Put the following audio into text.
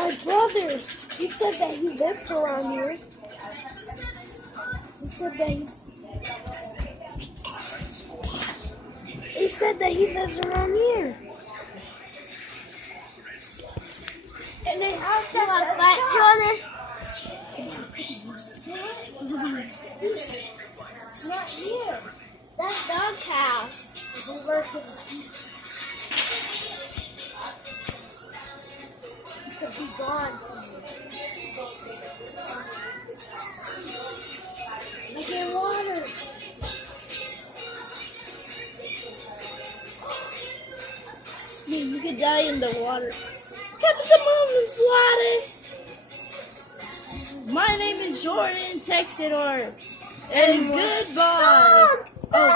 My brother, he said that he lives around here. He said that he lives around here. And they have that not here. That's dog house. It could be gone somewhere. Look at water. Yeah, you could die in the water. Top of the moon, Slotty. My name is Jordan Texidor. And goodbye. Dog. Oh.